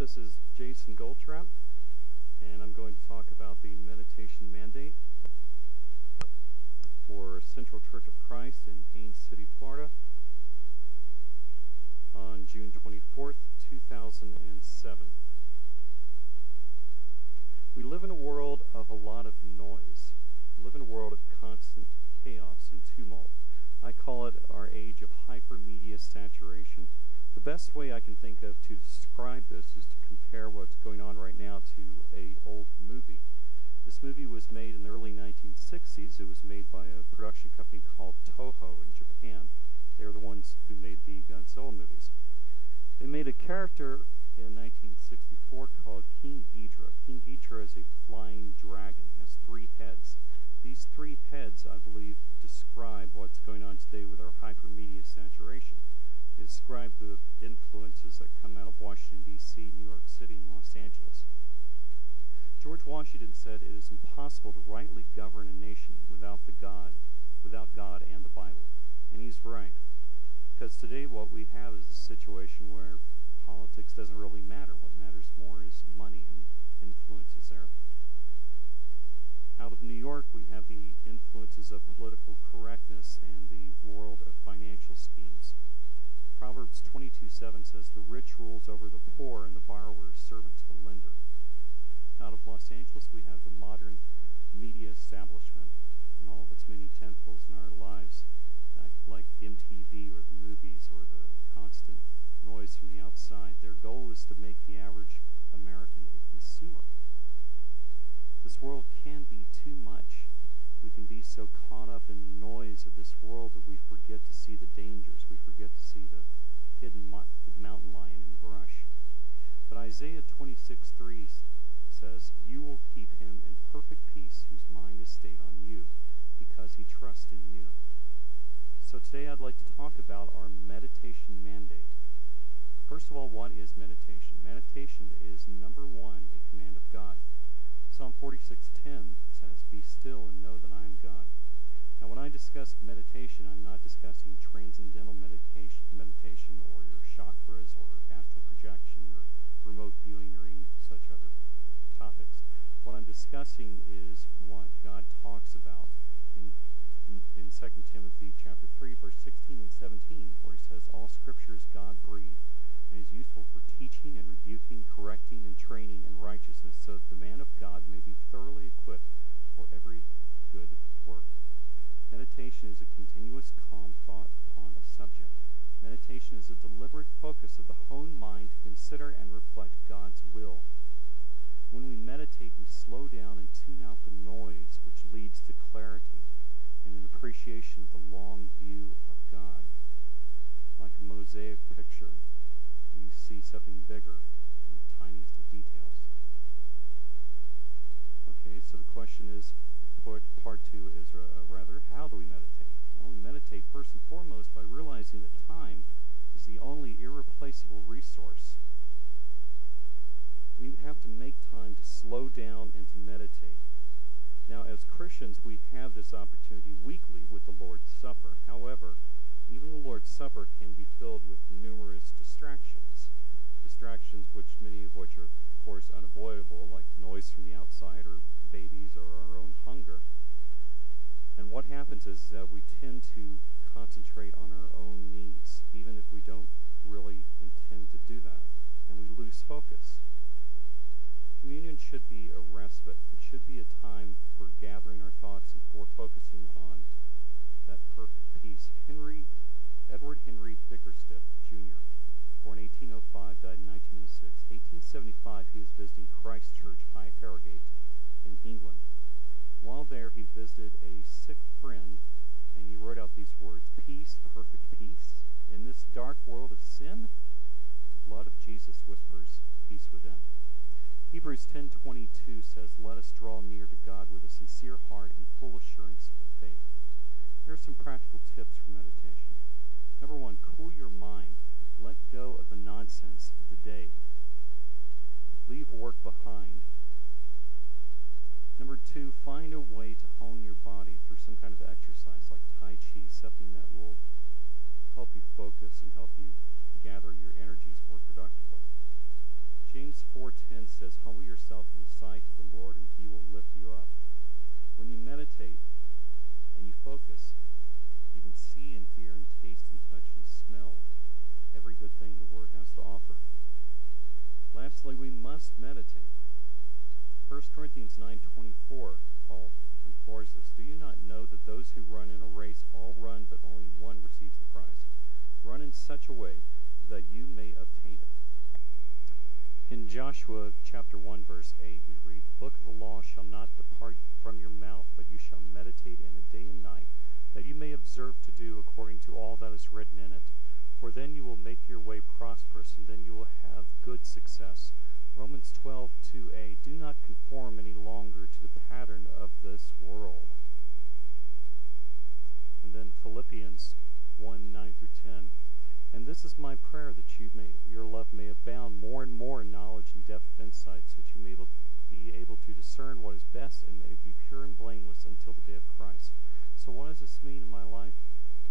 this is Jason Goldtrap, and I'm going to talk about the meditation mandate for Central Church of Christ in Haines City, Florida on June 24th, 2007. We live in a world of a lot of noise. We live in a world of constant chaos and tumult. I call it our age of hypermedia saturation. The best way I can think of to describe this is to compare what's going on right now to an old movie. This movie was made in the early 1960s. It was made by a production company called Toho in Japan. They're the ones who made the Godzilla movies. They made a character in 1964 called King Ghidorah. King Ghidorah is a flying dragon. He has 3 heads. These 3 heads, I believe, describe what's going on today with our hypermedia saturation. They describe the influences that come out of Washington, D.C., New York City, and Los Angeles. George Washington said it is impossible to rightly govern a nation without God and the Bible. And he's right. Because today what we have is a situation where politics doesn't really matter. What matters more is money and influences there. Out of New York, we have the influences of political correctness and the world of financial schemes. Proverbs 22:7 says, "The rich rules over the poor, and the borrower is servant to the lender." Out of Los Angeles, we have the modern media establishment and all of its many tentacles in our lives, like MTV or the movies or the constant noise from the outside. Their goal is to make the average American a consumer. This world can be too much. We can be so caught up in the noise of this world that we forget to see the dangers. We forget to see the hidden mountain lion in the brush. But Isaiah 26:3 says, "You will keep him in perfect peace whose mind is stayed on you, because he trusts in you." So today I'd like to talk about our meditation mandate. First of all, what is meditation? Meditation is, number one, a command of God. Psalm 46:10 says, "Be still and know that I am God." Now, when I discuss meditation, I'm not discussing transcendental meditation or your chakras or astral projection or remote viewing or any such other topics. What I'm discussing is what God talks about in 2 Timothy chapter 3, verse 16 and 17, where he says, "All scripture is God-breathed and is useful for teaching and rebuking, correcting, and training in righteousness, so that the man of God may be thoroughly equipped for every good work." Meditation is a continuous, calm thought upon a subject. Meditation is a deliberate focus of the honed mind to consider and reflect God's will. When we meditate, we slow down and tune out the noise, which leads to clarity and an appreciation of the long view of God. Like a mosaic picture, we see something bigger in the tiniest of details. Okay, so the question is, part 2 is rather, how do we meditate? Well, we meditate first and foremost by realizing that time is the only irreplaceable resource. We have to make time to slow down and to meditate. Now, as Christians, we have this opportunity weekly with the Lord's Supper. However, even the Lord's Supper can be filled with numerous distractions. Distractions many of which are, of course, unavoidable, like noise from the outside or babies or our own hunger. And what happens is that we tend to concentrate on our own needs, even if we don't really intend to do that, and we lose focus. Communion should be a respite. It should be a time for gathering our thoughts and for focusing on that perfect peace. Edward Henry Bickersteth, Jr., born 1805, died in 1906. 1875, he was visiting Christ Church, High Harrogate, in England. While there, he visited a sick friend, and he wrote out these words: "Peace, perfect peace, in this dark world of sin, the blood of Jesus whispers peace within." Hebrews 10:22 says, "Let us draw near to God with a sincere heart and full assurance of faith." Here are some practical tips for meditation. Number one, cool your mind. Let go of the nonsense of the day. Leave work behind. Number two, find a way to hone your body through some kind of exercise like Tai Chi, something that will help you focus and help you gather your energies more productively. James 4:10 says, "Humble yourself in the sight of the Lord, and he will lift you up." When you meditate and you focus, you can see and hear and taste and touch and smell every good thing the Word has to offer. Lastly, we must meditate. 1 Corinthians 9:24, Paul implores us, "Do you not know that those who run in a race all run, but only one receives the prize? Run in such a way that you may obtain it." In Joshua chapter 1, verse 8, we read, "The book of the law shall not depart from your mouth, but you shall meditate in it day and night, that you may observe to do according to all that is written in it. For then you will make your way prosperous, and then you will have good success." Romans 12:2a, "Do not conform any longer to the pattern of this world." And then Philippians 1:9 through 10, "And this is my prayer, that your love may abound more and more in knowledge and depth of insight, so that you may be able to discern what is best and may be pure and blameless until the day of Christ." So what does this mean in my life?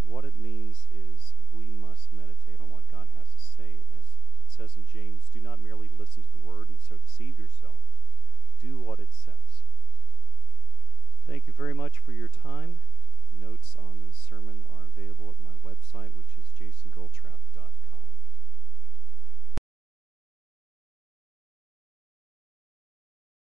What it means is we must meditate on what God has to say. As it says in James, "Do not merely listen to the word and so deceive yourself. Do what it says." Thank you very much for your time. Notes on this sermon are available at my website, which is jasongoldtrap.com.